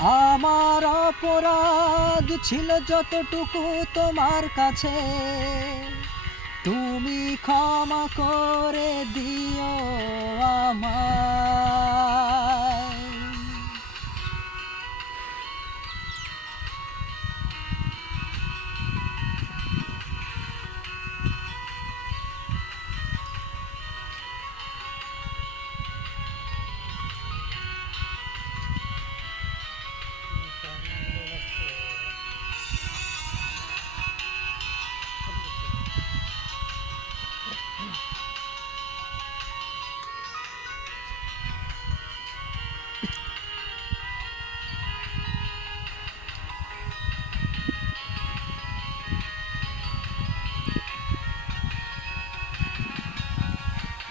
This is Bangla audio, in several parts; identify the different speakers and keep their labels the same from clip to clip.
Speaker 1: আমার অপরাধ ছিল যতটুকু তোমার কাছে। তুমি ক্ষমা করে দিও আমায়।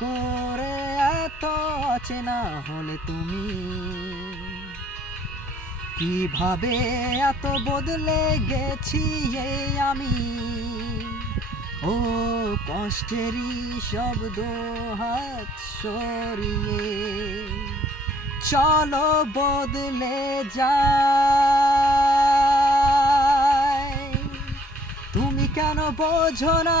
Speaker 1: করে এত অচেনা হলে তুমি? কীভাবে এত বদলে গেছি এই আমি? ও কষ্টেরই শব্দ হাত সরিয়ে। চলো বদলে যায় তুমি কেন বোঝো না